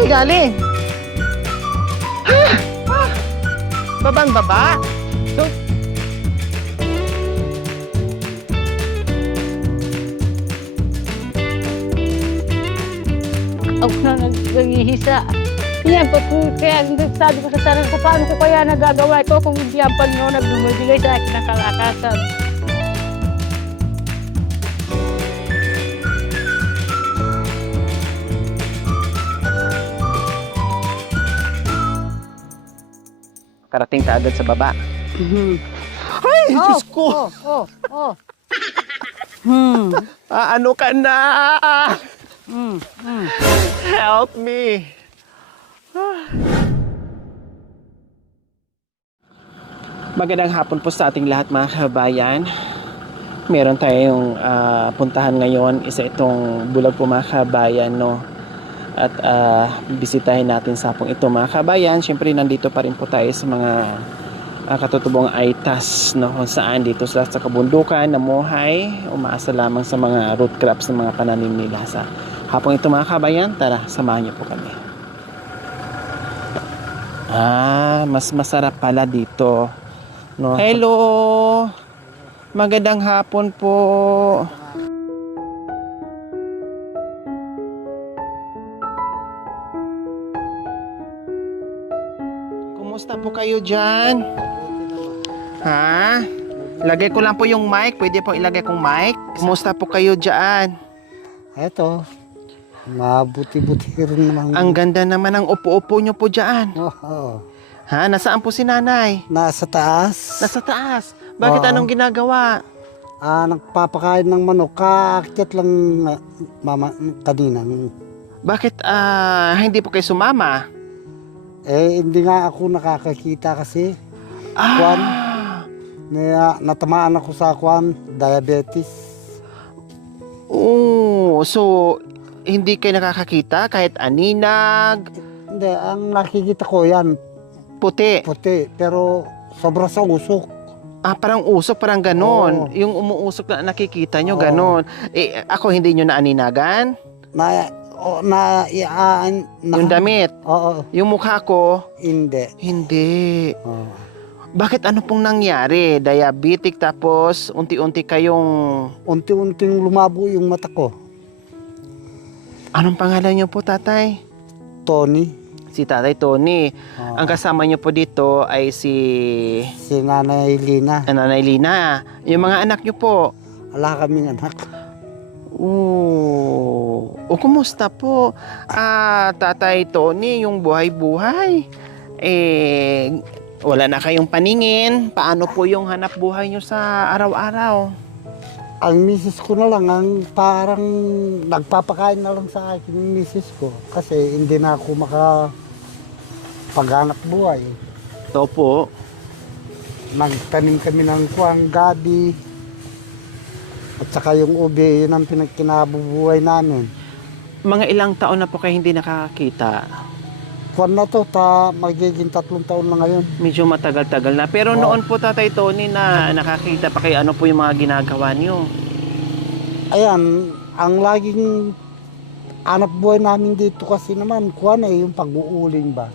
kayo galing? Ha? Babang baba? So, Ako na nag-ihisa. Yan po, kaya sabi ko sa sarili ko, paano ko kaya nagagawa ito kung hindi ang Panginoon nagbumibigay sa akin ng kalakasan. karating ka agad sa baba. Ay, Diyos ko! Oh. Ano ka na? Help me! Magandang hapon po sa ating lahat mga kabayan. Meron tayong puntahan ngayon, isa itong bulag po mga kabayan, no? At bisitahin natin sa pong ito mga kabayan. Siyempre nandito pa rin po tayo sa mga katutubong aitas, no? Kung saan dito sa kabundukan namuhay, umaasa lamang sa mga root crops ng mga pananim nila. Sa hapong ito mga kabayan, tara, samahan niyo po kami. Mas masarap pala dito, no? Hello! Magandang hapon po. Kumusta po kayo dyan? Ha? Lagay ko lang po yung mic. Pwede po ilagay kong mic. Kumusta po kayo dyan? Eto, mabuti-buti rin naman. Ang ganda naman ng upo-upo nyo po dyan. Oo. Ha? Nasaan po si nanay? Nasa taas. Nasa taas. Bakit Oo. anong ginagawa? Nagpapakain ng manok. Kaakyat lang mama kanina. Bakit hindi po kayo sumama? Hindi nga ako nakakakita kasi. Kwan. Natamaan ako sa kwan, diabetes. Oo. So, hindi kayo nakakakita kahit aninag, Hindi, ang nakikita ko yan, puti. puti. Pero sobra sa usok. Parang usok, parang ganon. Oo. Yung umuusok na nakikita nyo, Oo. ganon. Ako hindi nyo naaninagan? Yung damit. Oo, Yung mukha ko, hindi. hindi. Oo. Bakit ano pong nangyari? Diabetic tapos unti-unti kayong... Unti-unting lumabo yung mata ko. Anong pangalan nyo po, tatay? Tony. Si Tatay Tony. Oo. Ang kasama nyo po dito ay si Si Nanay Lina. Nanay Lina. Yung mga anak nyo po. Wala kaming anak. O kumusta po? Tatay Tony, yung buhay-buhay. Wala na kayong paningin. Paano po yung hanap buhay nyo sa araw-araw? Ang misis ko na lang, ang parang nagpapakain na lang sa akin yung misis ko. Kasi hindi na ako makapaghanap buhay. Ito po. Nagtanim kami ng kuwang gabi. At saka yung ube, yun ang pinagkinabubuhay namin. Mga ilang taon na po kayo hindi nakakakita? Kuwan na to, magiging 3 taon na ngayon. Medyo matagal-tagal na. Pero Oo. noon po, Tatay Tony, na nakakita pa kayo, ano po yung mga ginagawa niyo? Ayan, ang laging hanap buhay namin dito kasi naman, kuwan yung pag-uuling ba?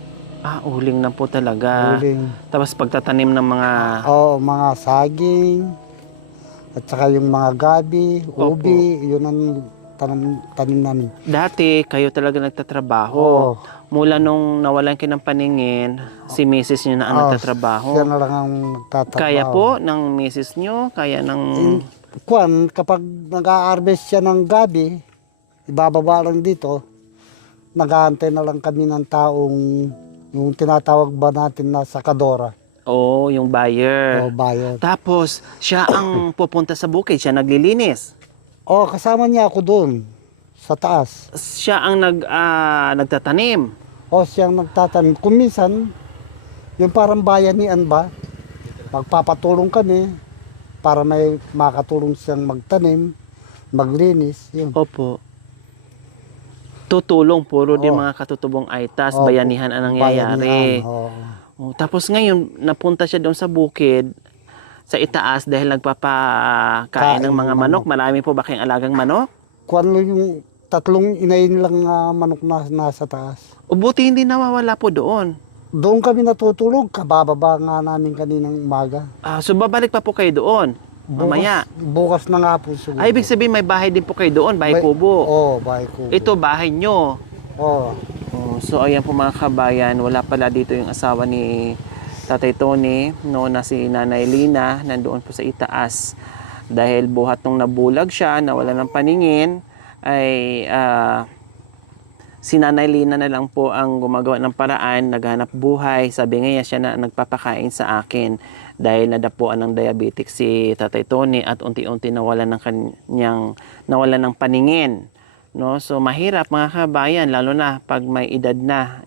Uling na po talaga. Uling. Tapos pagtatanim ng mga... Oo, mga saging, at saka yung mga gabi, Opo. ubi, yun ang tanim namin. Dati, kayo talaga nagtatrabaho. Oo. Mula nung nawalan kayo ng paningin, si misis niyo na ang Oo, nagtatrabaho. Siya na lang ang nagtatrabaho. Kaya po ng misis niyo, kaya ng... Kuwan, kapag nag-a-harvest siya ng gabi, ibababa lang dito, nag-aantay na lang kami ng taong, yung tinatawag ba natin na sakadora. yung buyer. O bayad. Tapos, siya ang pupunta sa bukid, siya naglilinis. Kasama niya ako doon, sa taas. Siya ang nagtatanim. Siyang nagtatanim. Kung minsan, yung parang bayanian ba, magpapatulong kami para may makatulong siyang magtanim, maglinis. Yun. Opo. Tutulong, puro din Oo. mga katutubong aitas, Opo. bayanihan ang nangyayari. Bayanihan, oo. Tapos ngayon, napunta siya doon sa bukid, sa itaas dahil nagpapakain ng Kain mga ng manok. manok. Marami po ba kayong alagang manok? Kuwan lang yung tatlong inayin lang na manok na nasa taas. O buti hindi nawawala po doon. Doon kami natutulog, kabababa nga namin kaninang umaga. So babalik pa po kayo doon mamaya. Bukas na nga po siguro. Ay, ibig sabihin may bahay din po kayo doon, bahay kubo. Oo, bahay kubo. Ito bahay nyo. Oo. So ayan po mga kabayan, wala pala dito yung asawa ni Tatay Tony, no, na si Nanay Lina, nandoon po sa itaas. Dahil buhat nung nabulag siya, nawala ng paningin, ay si Nanay Lina na lang po ang gumagawa ng paraan, naghanap buhay. Sabi nga siya na nagpapakain sa akin dahil nadapuan ng diabetic si Tatay Tony at unti-unti nawalan ng paningin. No? So mahirap mga kabayan, lalo na pag may edad na,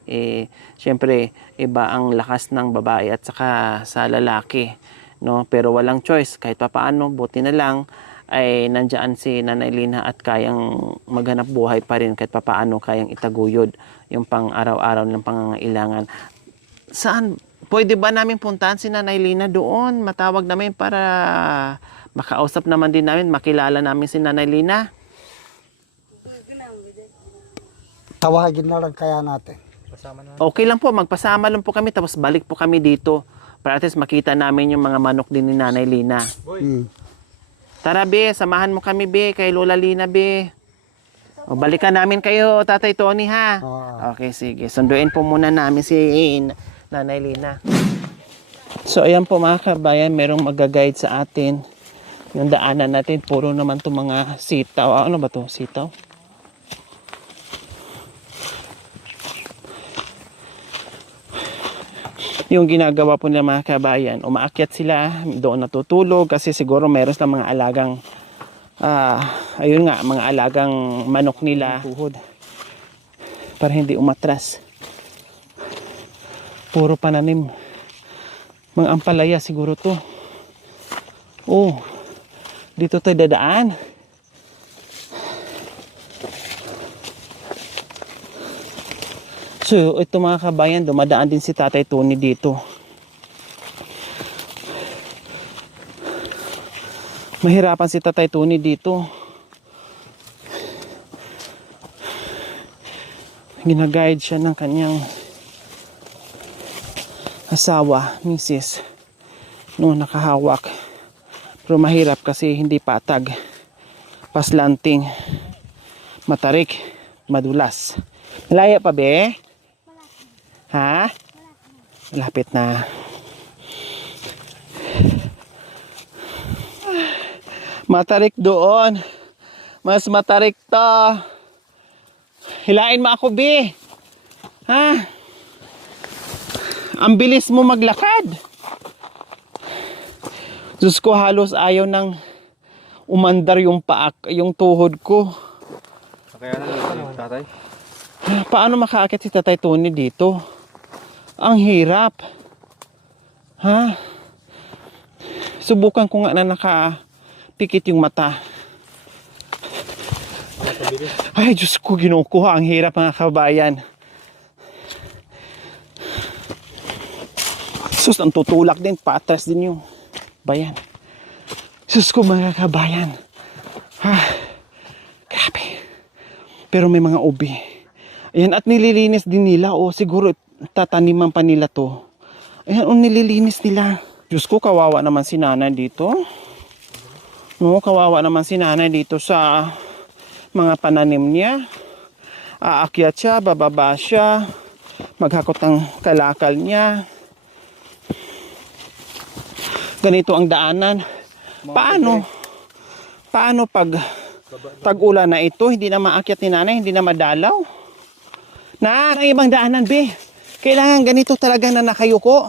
syempre iba ang lakas ng babae at saka sa lalaki. No? Pero walang choice, kahit papaano, buti na lang ay nandiyan si Nanay Lina at kayang maghanap buhay pa rin, kahit papaano kayang itaguyod yung pang araw-araw ng pangangailangan. Saan? Pwede ba namin puntahan si Nanay Lina doon? Matawag namin para makausap naman din namin, makilala namin si Nanay Lina. Tawagin na lang kaya natin. Okay lang po, magpasama lang po kami tapos balik po kami dito para at least makita namin yung mga manok din ni Nanay Lina. Tara be, samahan mo kami be, kay Lola Lina be. O, balikan namin kayo, Tatay Tony ha. Okay, sige. Sunduin po muna namin si Nanay Lina. So ayan po mga kabayan, merong mag-guide sa atin. Yung daanan natin, puro naman itong mga sitaw. Ano ba to? Sitaw? Yung ginagawa po nila mga kabayan, umaakyat sila, doon natutulog kasi siguro meron silang mga alagang ayun nga, mga alagang manok nila tuhod para hindi umatras. Puro pananim, mga ampalaya siguro to. Oh, dito tayo dadaan. So, ito mga kabayan, dumadaan din si Tatay Tony dito. Mahirapan si Tatay Tony dito. Ginaguide siya ng kanyang asawa, misis. No, nakahawak. Pero mahirap kasi hindi patag. Paslanting. Matarik. Madulas. Malaya pa be? Ha? Malapit na. Matarik doon. Mas matarik to. Hilain mo ako, be. Ha? Ang bilis mo maglakad. Diyos ko, halos ayaw nang umandar yung yung tuhod ko. Kaya na tatay. Paano makaakit si Tatay Tony dito? Ang hirap. Ha? Subukan ko nga na nakapikit yung mata. Ay, Diyos ko, ginukuha. Ang hirap mga kabayan. Sus, ang tutulak din. Patras din yung bayan. Sus ko mga kabayan. Ha? Grabe. Pero may mga ubi. Ayan, at nililinis din nila. O, siguro tataniman pa nila to. Ayan, o, nililinis nila. Diyos ko, kawawa naman si nanay dito. No, kawawa naman si nanay dito sa mga pananim niya. Aakyat siya, bababa siya. Maghakot ng kalakal niya. Ganito ang daanan. Paano pag tag-ulan na ito, hindi na maakyat ni nanay, hindi na madalaw? Ang ibang daanan, be. Kailangan ganito talaga na nakayuko.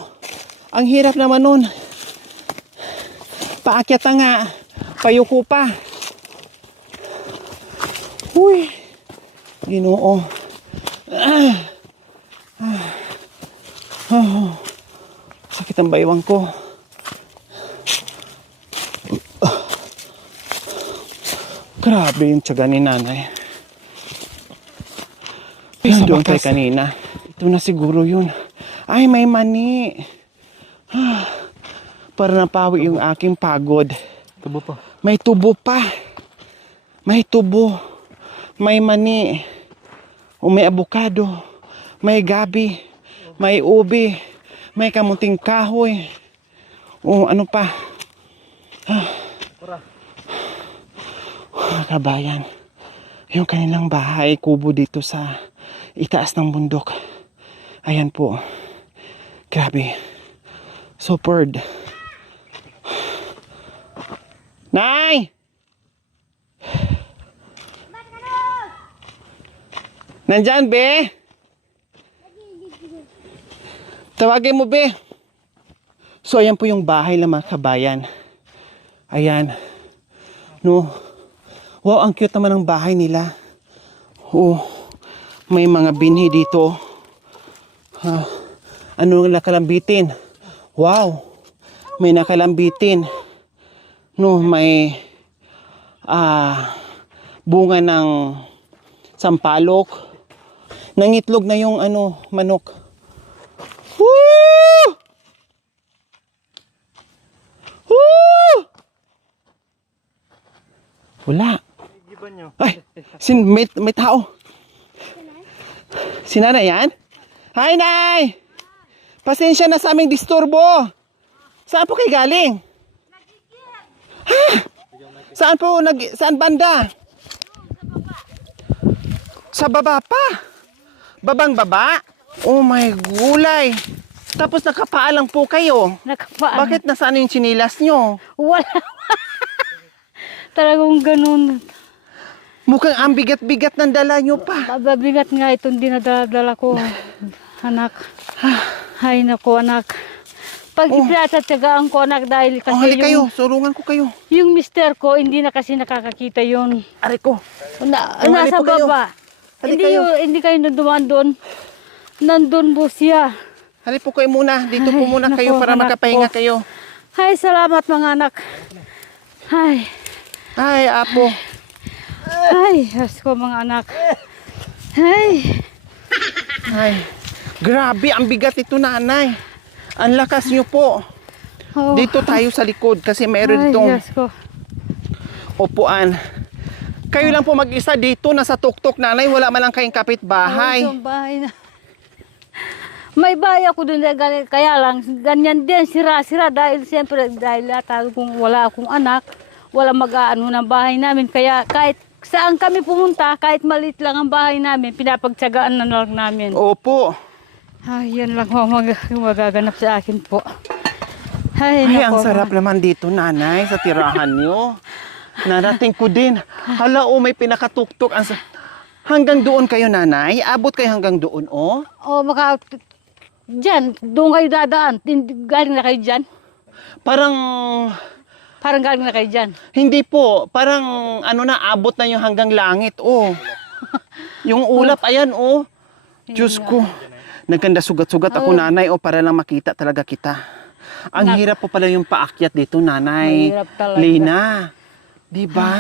Ang hirap naman nun. Paakyat na nga. Payuko pa. Uy. Ginoo. Sakit ang baywang ko. Grabe yung tiyaga ni nanay. Nandun tayo kanina. Ito na siguro yun. Ay, may mani. Para napawi yung aking pagod. Tubo pa. May tubo pa. May tubo. may mani, o may abukado, may gabi, may ubi, may kamuting kahoy, o ano pa. Mga kabayan, yung kanilang bahay, kubo dito sa itaas ng bundok. Ayan po. Grabe. Superb. Nay! Nandyan, be? Tawagin mo, be. So, ayan po yung bahay ng mga kabayan. Ayan. No. Wow, ang cute naman ng bahay nila. Oh, may mga binhi dito. Ano nakalambitin? Wow. May nakalambitin. No, may bunga ng sampalok. Nangitlog na yung manok. Woo! Woo! Wala. Ay, may tao. Si nanay yan? Hi, Nay! Pasensya na sa aming disturbo. Saan po kayo galing? Ha? Saan banda? Sa baba pa? Babang baba? Oh my gulay. Tapos nakapaalang po kayo. Nakapaan. Bakit nasaan yung chinilas nyo? Wala. Talagang ganun. Mukhang ang bigat-bigat ng dala nyo pa. Mababigat nga itong dinadala ko. Anak. Ay nako anak. Pag ipinatatagaan ko anak dahil kasi Hali kayo, surungan ko kayo. yung mister ko hindi na kasi nakakakita yun. Aray ko. Nasa po kayo. baba. Hali kayo. Hindi kayo dumaan doon. Nandun po siya. Hali po kayo muna. Dito po muna Ay, kayo naku, para anak makapahinga ko. kayo. Ay, salamat mga anak. Ay, Ay, apo. ay, Diyos ko mga anak. Ay, Ay, grabe, ang bigat ito nanay. Ang lakas nyo po. oh. Dito tayo sa likod kasi meron Ay, itong Diyos ko. upuan. Kayo lang po mag-isa dito, nasa tuktok nanay, wala man lang kayong kapitbahay. Ay, bahay na. May bahay ako dun, kaya lang, ganyan din, sira-sira dahil siyempre, dahil kung wala akong anak, wala mag-aano ng bahay namin. Kaya kahit saan kami pumunta, kahit maliit lang ang bahay namin, pinapagtsagaan na lang namin. Opo. Ay, yan lang ho magaganap sa akin po. Ay, Ay, ang nako. sarap naman dito nanay, sa tirahan nyo. Narating ko din. Hala, may pinakatuktok. Hanggang doon kayo nanay? Abot kayo hanggang doon, oh? Oh, dyan, doon kayo dadaan. Galing na kayo dyan. Parang, Parang galing na kayo dyan. hindi po. Parang, abot na yung hanggang langit, oh. Yung ulap, ayan, oh. Diyos ko. Nagkanda sugat-sugat ako, nanay, oh, para lang makita talaga kita. Ang hirap po pala yung paakyat dito, nanay. Mahirap talaga. Lina. Diba?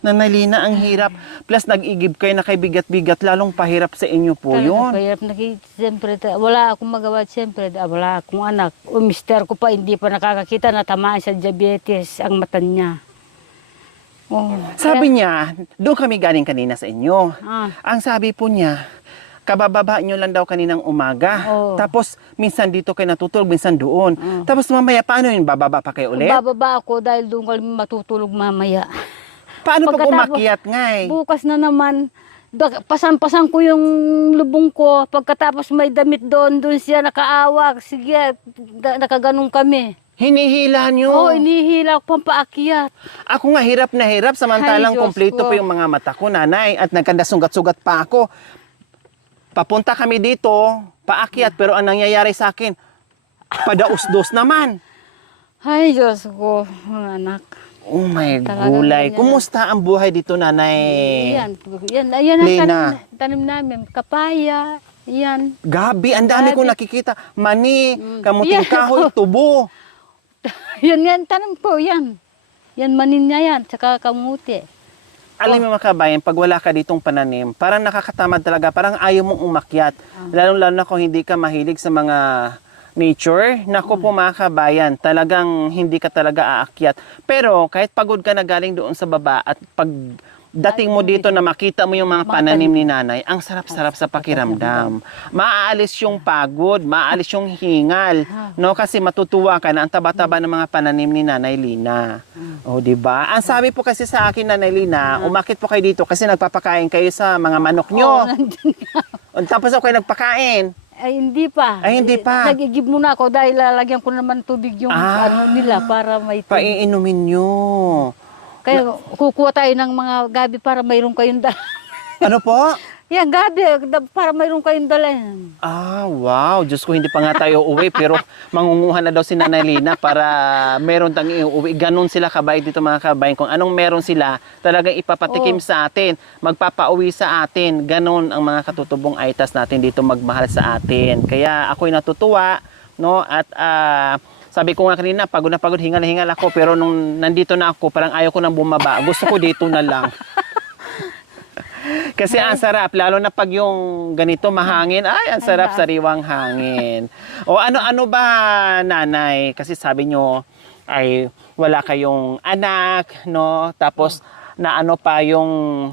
Nanay Lina, ang hirap. Plus, nag-igib kayo na kay bigat-bigat, lalong pahirap sa inyo po yun. Hirap na siyempre, wala akong magawa siyempre, wala akong anak. O mister ko pa, hindi pa nakakakita, natamaan sa diabetes ang mata niya. Oh, Sabi niya, doon kami galing kanina sa inyo. Ah. Ang sabi po niya, kabababa nyo lang daw kaninang umaga. Oo. Tapos, minsan dito kayo natutulog, minsan doon. Tapos mamaya, paano yun? Bababa pa kayo ulit? bababa ako dahil doon kami matutulog mamaya. Paano pag Pagkatapos, umakyat nga eh? Bukas na naman, pasan-pasan ko yung lubong ko. Pagkatapos may damit doon siya nakaawak. Sige, nakaganong kami. Hinihila nyo. Oo, inihila ko pang paakyat. Ako nga hirap na hirap, samantalang Ay, Diyos kompleto ko. pa yung mga mata ko, nanay. At nagkandasugat-sugat pa ako. Papunta kami dito, paakyat, pero ang nangyayari sa akin, padaos-dos naman. Ay, Diyos ko, mga anak. Oh my Talagang gulay. ganyan. Kumusta ang buhay dito, nanay? Yan ang Lina. tanim namin. Kapaya, yan. Gabi, ang dami Gabi. kong nakikita. Mani, kamuting Yan. kahoy, tubo. Yan, tanim po, yan. Yan, manin niya yan, tsaka kamuti. Alam mo mga kabayan, pag wala ka ditong pananim, parang nakakatamad talaga, parang ayaw mong umakyat. Lalo-lalo na kung hindi ka mahilig sa mga nature. Naku po mga kabayan, talagang hindi ka talaga aakyat. Pero kahit pagod ka na galing doon sa baba at pag dating mo dito na makita mo yung mga pananim ni nanay, ang sarap-sarap sa pakiramdam. Maaalis yung pagod, maaalis yung hingal, no? Kasi matutuwa ka na ang taba-taba ng mga pananim ni Nanay Lina. O, di ba? Ang sabi po kasi sa akin, Nanay Lina, umakit po kayo dito kasi nagpapakain kayo sa mga manok Oo, nyo. nandun nga. Tapos ako kayo nagpakain. Ay, hindi pa. Ay, hindi pa. Nagigib muna ako dahil lalagyan ko naman tubig yung ano nila para may tubig. Paiinumin nyo. Kaya kukuha tayo ng mga gabi para mayroon kayong dala. Ano po? Yan, gabi, para mayroon kayong dala. Wow. Diyos ko, hindi pa nga tayo uuwi. Pero mangunguha na daw si Nanay Lina para meron tang iuwi. Ganon sila kabay dito mga kabayan. Kung anong meron sila, talagang ipapatikim sa atin. Magpapauwi sa atin. Ganon ang mga katutubong aitas natin dito magmahal sa atin. Kaya ako'y natutuwa. No? At sabi ko nga kanina, pagod na pagod, hingal na hingal ako. Pero nung nandito na ako, parang ayaw ko nang bumaba. Gusto ko dito na lang. Kasi ang sarap, lalo na pag yung ganito mahangin, ay ang sarap sariwang hangin. O ano ba, nanay? Kasi sabi nyo, ay wala kayong anak, no? Tapos na ano pa yung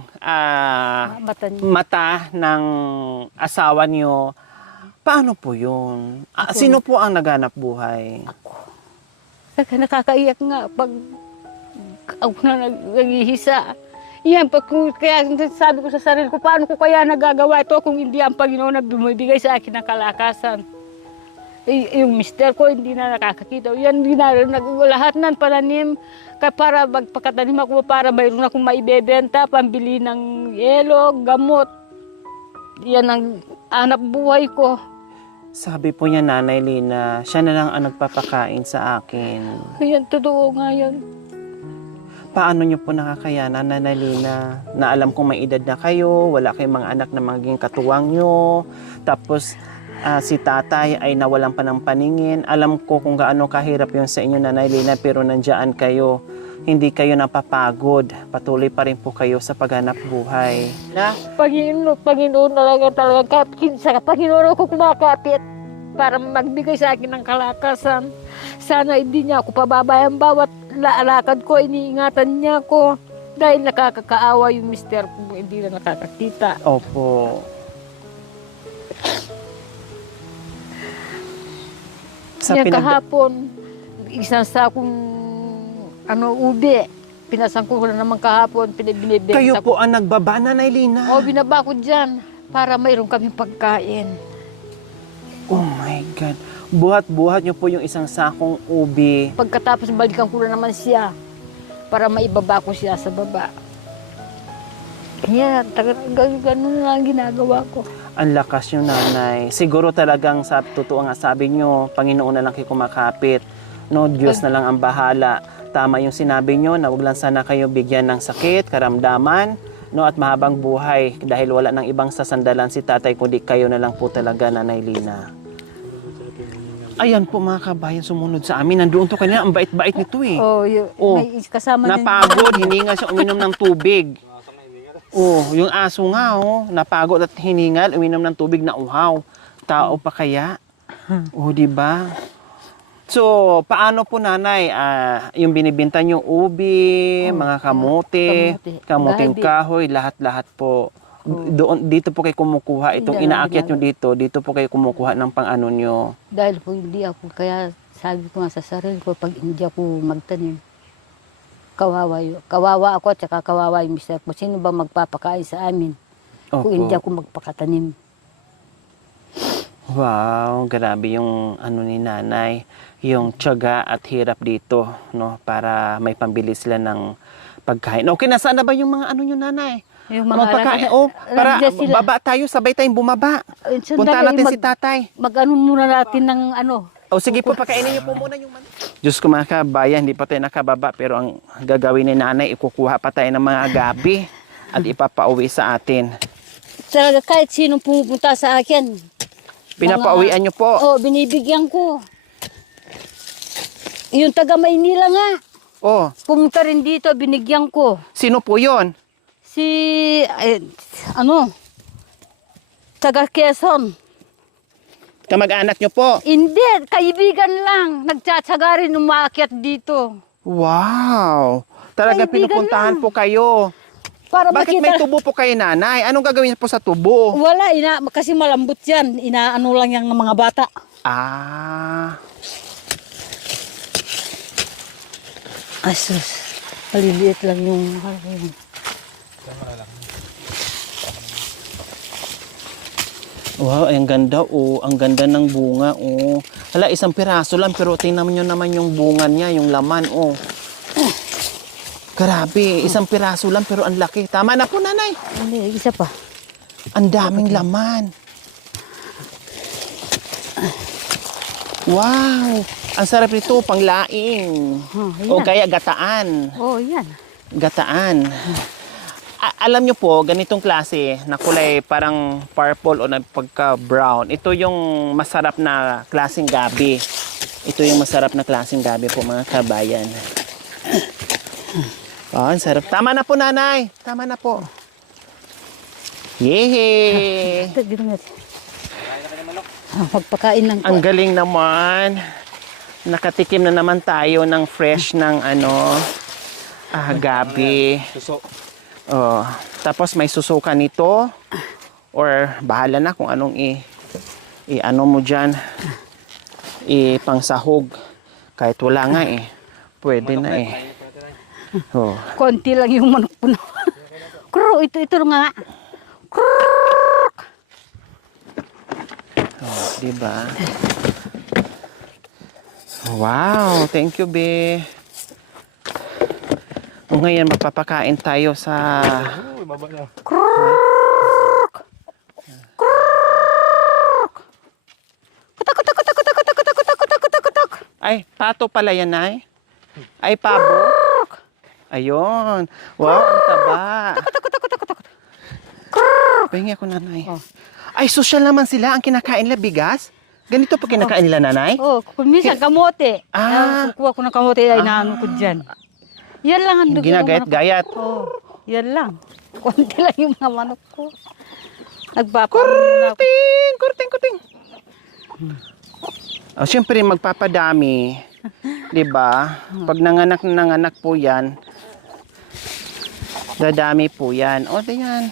mata ng asawa nyo. Paano po yun? Sino po ang naghanap buhay? Saka nakakaiyak nga pag ako na naghihisa. Yan, kaya sabi ko sa sarili ko, paano ko kaya nagagawa ito kung hindi ang Panginoon na bumibigay sa akin ng kalakasan. Yung mister ko hindi na nakakakita. Yan, lahat ng pananim, para magpakatanim ako, para mayroon akong maibebenta, pambili ng yelo, gamot. Yan ang hanap buhay ko. Sabi po niya, Nanay Lina, siya na lang ang nagpapakain sa akin. Yan, totoo nga yan. Paano niyo po nakakayanan, Nanay Lina, na alam kong may edad na kayo, wala kayong mga anak na maging katuwang nyo, tapos si tatay ay nawalan pa ng paningin. Alam ko kung gaano kahirap yun sa inyo, Nanay Lina, pero nandiyan kayo. Hindi kayo napapagod. Patuloy pa rin po kayo sa paghanap buhay. Na? Panginoon talaga, sa Panginoon ako kumakapit para magbigay sa akin ng kalakasan. Sana hindi niya ako pababayaan, bawat lakad ko, iniingatan niya ako. Dahil nakakakaawa yung mister ko, hindi na nakakakita. Opo. Yan kahapon, isang sakong ubi. Pinasan ko na naman kahapon, binibenta Kayo ko. po ang nagbaba, Nanay Lina. O, binaba ko dyan para mayroon kaming pagkain. Oh my God. Buhat-buhat niyo po yung isang sakong ubi. Pagkatapos balikan ko na naman siya para maibaba ko siya sa baba. Yan, ganun lang ginagawa ko. Ang lakas yung nanay. Siguro talagang totoo nga sabi nyo, Panginoon na lang kayo kumakapit. No, Diyos na lang ang bahala. Tama yung sinabi nyo na wag lang sana kayo bigyan ng sakit, karamdaman, no, at mahabang buhay dahil wala nang ibang sasandalan si tatay kundi kayo na lang po talaga, Nanay Lina. Ayan po mga kabayan, sumunod sa amin. Nandoon to kanina, ang bait-bait nito eh. May kasama din. Napagod, hiningal siya uminom ng tubig. Yung aso nga, napagod at hiningal, uminom ng tubig na uhaw. Tao pa kaya? Di ba? So, paano po, Nanay, yung binibenta nyo, ubi, mga kamuting kahoy, lahat-lahat po. Dito po kayo kumukuha, itong inaakyat nyo dito po kayo kumukuha ng pang-ano nyo. Dahil po hindi ako, kaya sabi ko nga sa sarili ko, pag hindi ako magtanim, kawawa ako at saka kawawa yung mister ko. Sino ba magpapakain sa amin kung hindi ako magpakatanim? Wow, grabe yung ano ni Nanay, yung tiyaga at hirap dito, no, para may pambili sila ng pagkain. Okay, nasaan na ba yung mga ano nyo, Nanay? Yung mga pagkain, para baba tayo, sabay tayong bumaba. Punta natin si tatay. Mag-ano muna natin ng ano. Sige po, pakainin niyo po muna yung manok. Diyos ko mga kabayan, hindi pa tayo nakababa, pero ang gagawin ni Nanay, ikukuha pa tayo ng mga gabi at ipapauwi sa atin. Talaga kahit sinong pumupunta sa akin. Pinapauwian niyo po? Binibigyan ko. Yung taga Maynila nga. Pumunta rin dito, binigyan ko. Sino po yon? Taga Quezon. Kamag-anak niyo po? Hindi, kaibigan lang. Nagtsatsaga rin umaakyat dito. Wow! Talaga Kaibigan pinupuntahan lang. po kayo. Para Bakit may tubo po kayo, nanay? Anong gagawin po sa tubo? Wala, kasi malambot yan. Inaano lang yan ng mga bata. Ah, Asus, maliliit lang yung... wow, ay, ang ganda oh. Ang ganda ng bunga oh. Hala, isang piraso lang pero tingnan nyo naman yung bunga niya, yung laman oh. Grabe, isang piraso lang pero ang laki. Tama na po, nanay. Hindi, isa pa. Ang daming laman. Wow! Ang sarap nito, panglaing. O kaya gataan. Oh, yan. Gataan. Alam nyo po, ganitong klase na kulay parang purple o pagka-brown. Ito yung masarap na klaseng gabi. Ito yung masarap na klaseng gabi po, mga kabayan. Oh, ang sarap. Tama na po, nanay. Tama na po. Yehey! Dito natin. Magpakain ng Ang galing naman. Nakatikim na naman tayo ng fresh ng gabi. Suso. Oh, tapos may susuka nito or bahala na kung anong ano mo diyan. Pangsahog. Kahit wala nga pwede na Oh. konti lang yung manok puno. Kro, ito nga. Oh, diba? Wow, thank you, be. O ngayon, magpapakain tayo sa... Uy, baba na. Ay, pato pala yan, ay. Ay, pabo. Ayun. Wow, ang taba. Pahingi ako, nanay. Ay, social naman sila. Ang kinakain nila, bigas. Ganito po kinakain nila, nanay? Oh, kung minsan kamote. Kukuha ko ng kamote ay naano ko dyan. Yan lang ang dugo ng manok. Ginagayat-gayat. Oh, yan lang. Konti lang yung mga manok ko. Nagpapaano muna ako. Kurting. Oh, siyempre, magpapadami. Diba? Pag nanganak po yan, dadami po yan. O, diyan.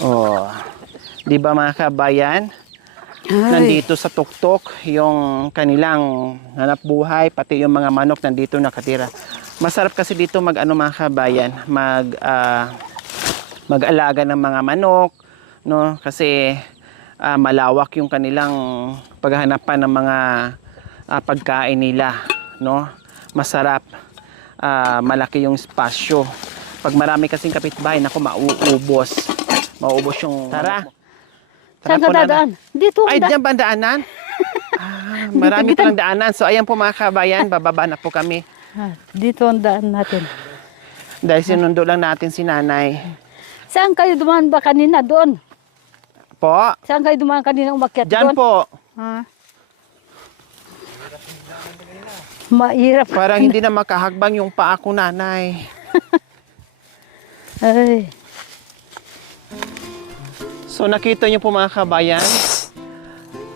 Oh. Diba, mga kabayan? Nandito sa tuktok yung kanilang hanap buhay, pati yung mga manok nandito nakatira. Masarap kasi dito mga kabayan, mag-alaga ng mga manok, no? Kasi malawak yung kanilang paghahanapan ng mga pagkain nila, no? Masarap, malaki yung espasyo. Pag marami kasing kapitbahay, naku, mauubos yung... Tara. Saan ka dadaan? Dito ang Ay, diyan ba ang daanan? Marami palang daanan. So, ayan po mga kabayan, bababa na po kami. Dito ang daan natin. Dahil sinundo lang natin si nanay. Saan kayo dumaan ba kanina? Doon. Po, Saan kayo dumaan kanina umakyat diyan doon? po. Ha? Mahirap. Parang hindi na makahagbang yung paa ko, nanay. Ay. So, nakita niyo po mga kabayan.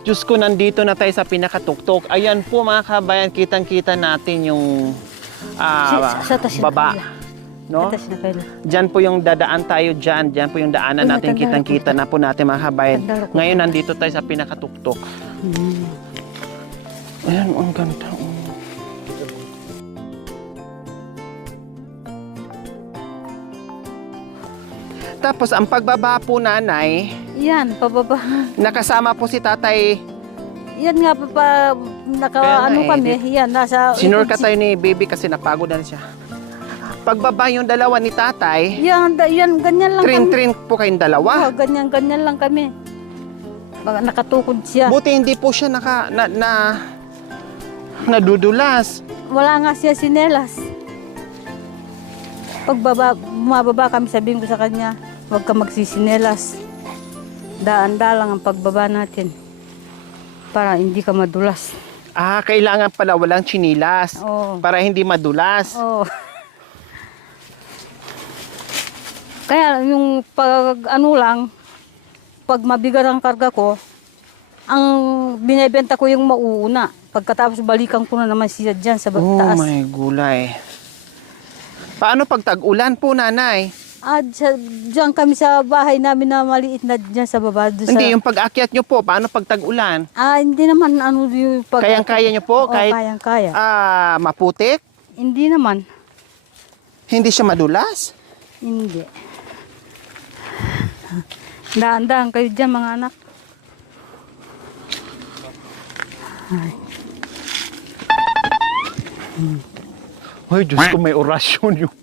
Diyos ko, nandito na tayo sa pinakatuktok. Ayan po mga kabayan, kitang-kita natin yung Sa taas na baba. kaila. No? Sa taas na kaila. Diyan po yung dadaan tayo dyan. Diyan po yung daanan Ay, natin. matanda Kitang-kita na po natin mga kabayan. Matanda ako. Ngayon nandito tayo sa pinakatuktok. Ayan, ang ganda. Tapos ang pagbaba po, nanay, Yan, pababa. nakasama po si tatay. Yan nga Kaya nga ano eh, kami. Yan, nasa... Sinurka tayo ni baby kasi napagod na rin siya. Pagbaba yung dalawa ni tatay, Yan, ganyan lang kami. trin-trin po kayong dalawa. Oh, ganyan lang kami. Baka nakatukod siya. Buti hindi po siya nadudulas. Wala nga siya sinelas. Bumababa kami, sabihin ko sa kanya, huwag ka magsisinelas. Daan-daan lang ang pagbaba natin. Para hindi ka madulas. Kailangan pala walang chinilas Oo. para hindi madulas. Oh. Kaya yung pag mabigat ang karga ko, ang binebenta ko yung mauuna. Pagkatapos balikan ko na naman siya dyan sa Oh taas. my gulay. Paano pag tag-ulan po, nanay? Diyan kami sa bahay namin na maliit na diyan sa baba. Doon Hindi, sa, yung pag-akyat nyo po, paano pag tag-ulan? hindi naman ano yung pag... Kayang-kaya nyo po? Oo, Kahit kayang-kaya. maputik? Hindi naman. Hindi siya madulas? Hindi. Daan-daan kayo dyan mga anak. Ay, Diyos ko, may orasyon yung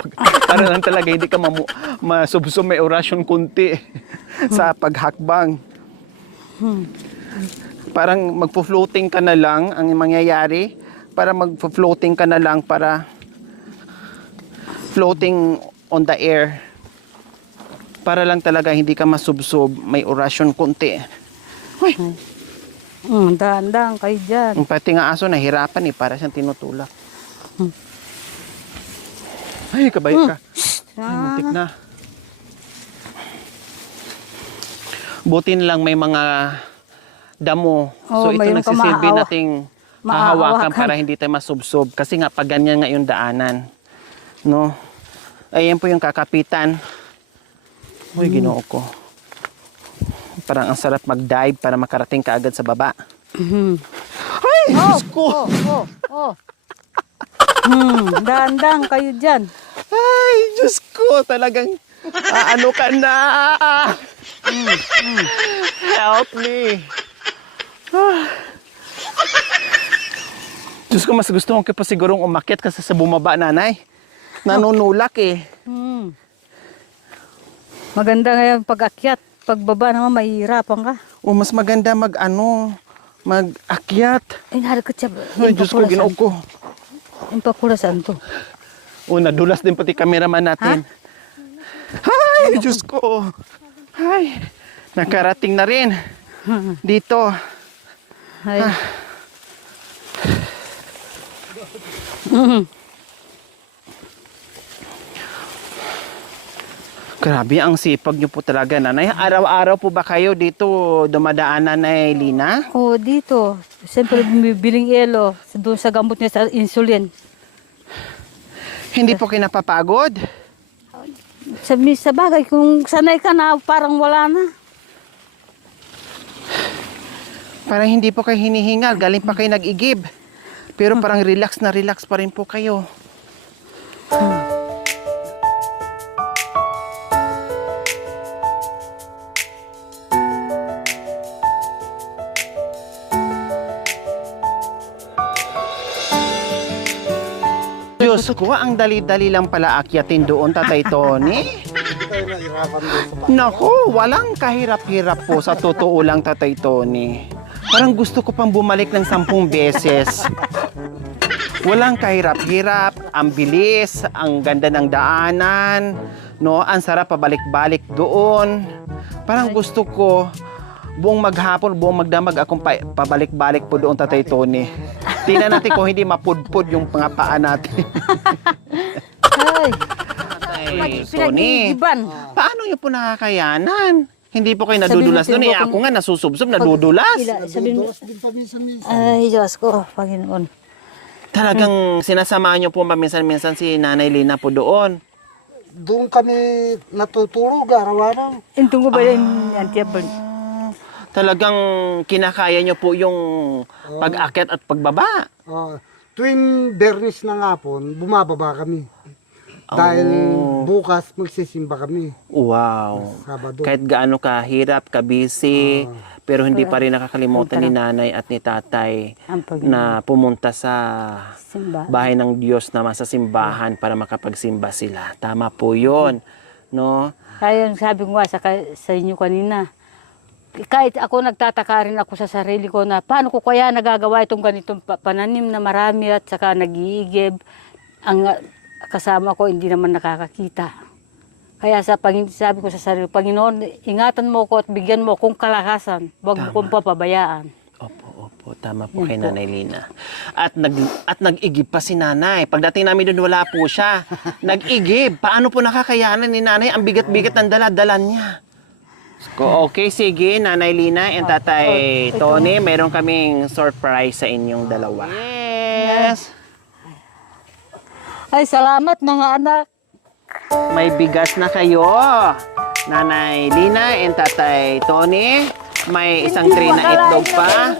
para lang talaga hindi ka masubsob, may orasyon kunti sa paghakbang. Parang magpo-floating ka na lang ang mangyayari. Para magpo-floating ka na lang para floating on the air. Para lang talaga hindi ka masubsob, may orasyon kunti. Uy, Daan-daan kayo dyan. yung pati nga aso nahirapan para siyang tinutulak. Ay, kabayo ka. Ay, muntik na. Buti na lang may mga damo. So Oo, ito mayroon ka nagsisilbi maahawa- nating maahawakan. hahawakan para hindi tayo masubsob. Kasi nga pag ganyan nga yung daanan. No? Ayan po yung kakapitan. Uy, Ginoo ko. Parang ang sarap mag-dive para makarating ka agad sa baba. Ay, Diyos ko! Daan-daan kayo dyan. Ay, Diyos ko, talagang ano ka na? Help me. Diyos ko, mas gusto ko pa sigurong umakyat kasi sa bumaba, nanay. Nanunulak eh. Maganda ngayon pag-akyat. Pagbaba naman mahihirapan ka. O mas maganda mag-akyat. Ay, narakot siya. Ay, Diyos ko, Ginoo ko. Impapurasan to. O, nadulas din pati cameraman natin. Ay, Diyos ko. Ay, nakarating na rin. Dito. Ay. Grabe, ang sipag niyo po talaga, nanay. Araw-araw po ba kayo dito dumadaanan, Nanay Lina? Oo, dito. Siyempre, bibiling elo. Doon sa gamot niya sa insulin. Hindi po kayo napapagod? Sa bagay, kung sanay ka na, parang wala na. Parang hindi po kayo hinihingal. Galing pa kayo nag-igib. Pero parang relax na relax pa rin po kayo. Diyos ko, ang dali-dali lang pala akyatin doon, Tatay Tony. Hindi tayo nahirapan doon sa Naku, walang kahirap-hirap po sa totoo lang, Tatay Tony. Parang gusto ko pang bumalik ng 10 beses. Walang kahirap-hirap, ang bilis, ang ganda ng daanan, no? Ang sarap pabalik-balik doon. Parang gusto ko buong maghapon, buong magdamag akong pabalik-balik po doon, Tatay Tony. Tingnan natin kung hindi mapudpud yung mga paa natin. Ay, Tatay Tony, pinag-iiban. paano niyo po nakakayanan? Hindi po kayo nadudulas doon. Eh, ako nga nasusubsob, nadudulas. Sabihin mo, Dos din paminsan-minsan. ay, Diyos ko, Panginoon. Talagang sinasamahan niyo po minsan-minsan si Nanay Lina po doon. Doon kami natutulog araw-araw. Intong ko ba yung antiyabal? Talagang kinakaya niyo po yung pag-akyat at pagbaba. Tuwing Bernis ng hapon, bumababa kami. Dahil bukas magsisimba kami. Wow. Sabado. Kahit gaano kahirap, ka-busy, pero hindi pa rin nakakalimutan ni nanay at ni tatay Ang pag- na pumunta sa Simba. bahay ng Diyos na sa simbahan para makapagsimba sila. Tama po yun. No? Kaya yung sabi ko nga sa inyo kanina, kahit ako nagtataka rin ako sa sarili ko na paano ko kaya nagagawa itong ganitong pananim na marami at saka nag-iigib. Ang kasama ko hindi naman nakakakita. Kaya sabi ko sa sarili, Panginoon, ingatan mo ko at bigyan mo kung kalakasan. Huwag mo kong papabayaan. Opo, tama po kay Nanay Lina. At nag-igib pa si nanay. Pagdating namin doon, wala po siya. Nag-igib. Paano po nakakayanan ni nanay? Ang bigat-bigat ng dala-dala niya. Okay, sige, Nanay Lina and Tatay Tony, meron kaming surprise sa inyong dalawa. Yes! Ay, salamat mga anak. May bigas na kayo. Nanay Lina and Tatay Tony. May isang tray na itlog pa.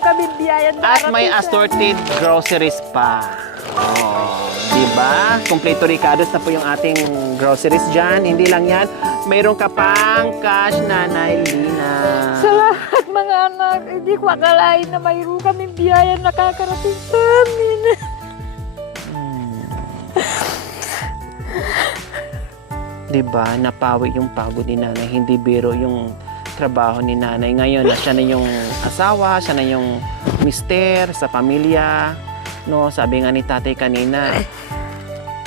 At may assorted groceries pa. Oh, diba? Kompleto ricados na po yung ating groceries dyan. Hindi lang yan. Mayroon ka pang cash, Nanay Lina. Salamat mga anak. Hindi ko akalain na mayroon kaming biyaya nakakarating sa amin. Diba? Napawi yung pagod ni Nanay. Hindi biro yung trabaho ni Nanay. Ngayon na siya na yung asawa, siya na yung mister sa pamilya. No, sabi nga ni Tatay kanina,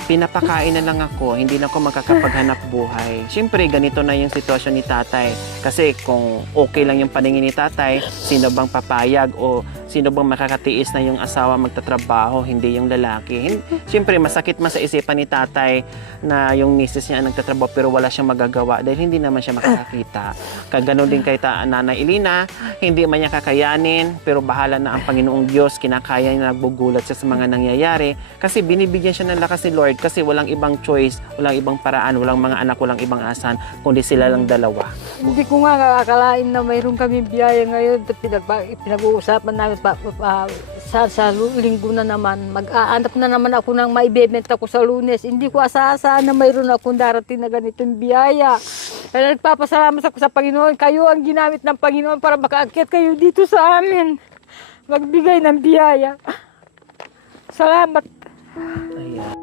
pinapakain na lang ako, hindi na ako makakapaghanap buhay. Siyempre, ganito na yung sitwasyon ni Tatay. Kasi kung okay lang yung paningin ni Tatay, sino bang papayag o sino bang makakatiis na yung asawa magtatrabaho, hindi yung lalaki. Siyempre, masakit man sa isipan ni Tatay na yung misis niya ang nagtatrabaho pero wala siyang magagawa dahil hindi naman siya makakakita. Kaganon din kay Nanay Elina, hindi man niya kakayanin pero bahala na ang Panginoong Diyos, kinakaya niya, nagbugulat siya sa mga nangyayari kasi binibigyan siya ng lakas ni Lord kasi walang ibang choice, walang ibang paraan, walang mga anak, walang ibang asan, kundi sila lang dalawa. Hindi ko nga akalain na mayroon kaming biyaya ngayon. Pinag-uusapan namin sa linggo na naman. Mag-aanap na naman ako ng maibebenta ko sa Lunes. Hindi ko asahan na mayroon akong darating na ganitong biyaya. Kaya nagpapasalamat ako sa Panginoon. Kayo ang ginamit ng Panginoon para makaakyat kayo dito sa amin. Magbigay ng biyaya. Salamat. Ayan.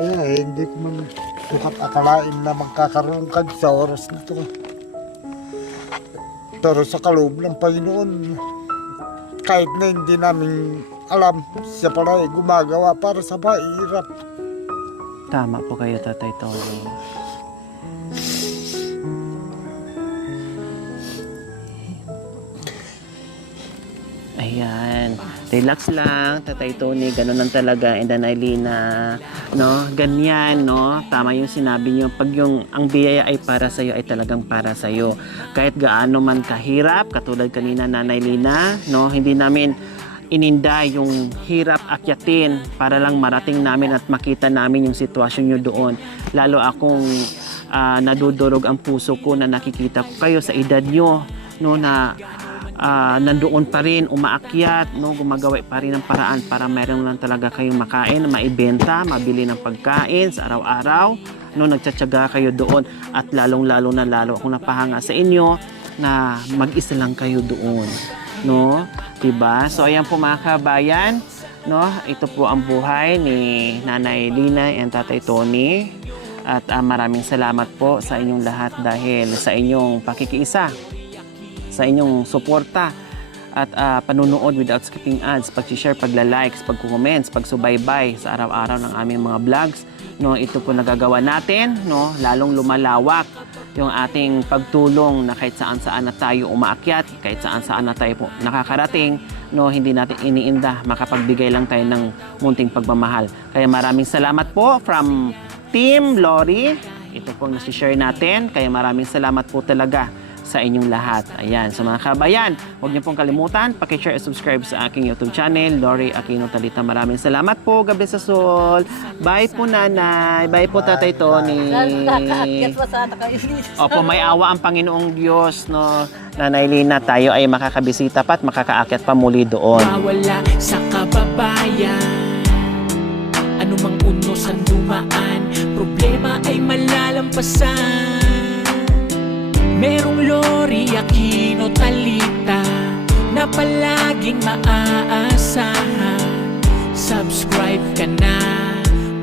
Ay, hindi ko man sukat akalain na magkakaroon kami sa oras nito. Pero sa kaloob ng Panginoon, kahit na hindi namin alam, siya pala ay gumagawa para sa mahirap. Tama po kayo, Tatay Tony. Ayan. Relax lang, Tatay Tony. Ganun lang talaga. And then, Ailina, no? Ganyan, no? Tama yung sinabi nyo. Pag ang biyaya ay para sa'yo, ay talagang para sa'yo. Kahit gaano man kahirap, katulad kanina, Nanay Lina, no? Hindi namin ininda yung hirap akyatin para lang marating namin at makita namin yung sitwasyon nyo doon. Lalo akong nadudurog ang puso ko na nakikita ko kayo sa edad nyo, no? Na nandoon pa rin, umaakyat, no, gumagawa pa rin ng paraan para meron lang talaga kayong makain, maibenta, mabili ng pagkain sa araw-araw, no, nagtsatsaga kayo doon at lalong-lalo na lalo akong napahanga sa inyo na mag-isa lang kayo doon, no, diba? So ayan po mga kabayan, no, ito po ang buhay ni Nanay Lina and Tatay Tony at maraming salamat po sa inyong lahat dahil sa inyong pakikiisa, sa inyong suporta at panunood without skipping ads, pag-share, pagla-likes, pag-comments, pagsubaybay sa araw-araw ng aming mga vlogs, no, ito po nagagawa natin, no, lalong lumalawak yung ating pagtulong na kahit saan-saan na tayo umaakyat, kahit saan-saan na tayo po nakakarating, no, hindi natin iniinda, makapagbigay lang tayo ng munting pagmamahal. Kaya maraming salamat po from Team Lori. Ito po nasi-share natin, kaya maraming salamat po talaga sa inyong lahat. Ayan, sa mga kabayan, huwag niyo pong kalimutan, paki-share at subscribe sa aking YouTube channel, Lori Aquino Talita. Maraming salamat po, God bless us all. Bye po, Nanay. Bye po, Tatay Tony. Nakakaakyat pa sana kayo dito. Opo, may awa ang Panginoong Diyos, no? Nanay Lina, tayo ay makakabisita pa at makakaakyat pa muli doon. Mawala sa kababayan, anumang unos ang dumaan, problema ay malalampasan. Merong Lori Aquino Talita na palaging maaasahan. Subscribe ka na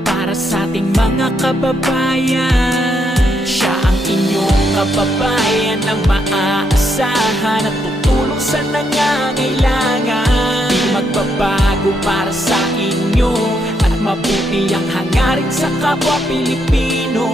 para sa ating mga kababayan. Siya ang inyong kababayan ng maaasahan at tutulong sa nangangailangan. Di magbabago para sa inyo at mabuti ang hangarin sa kapwa Pilipino.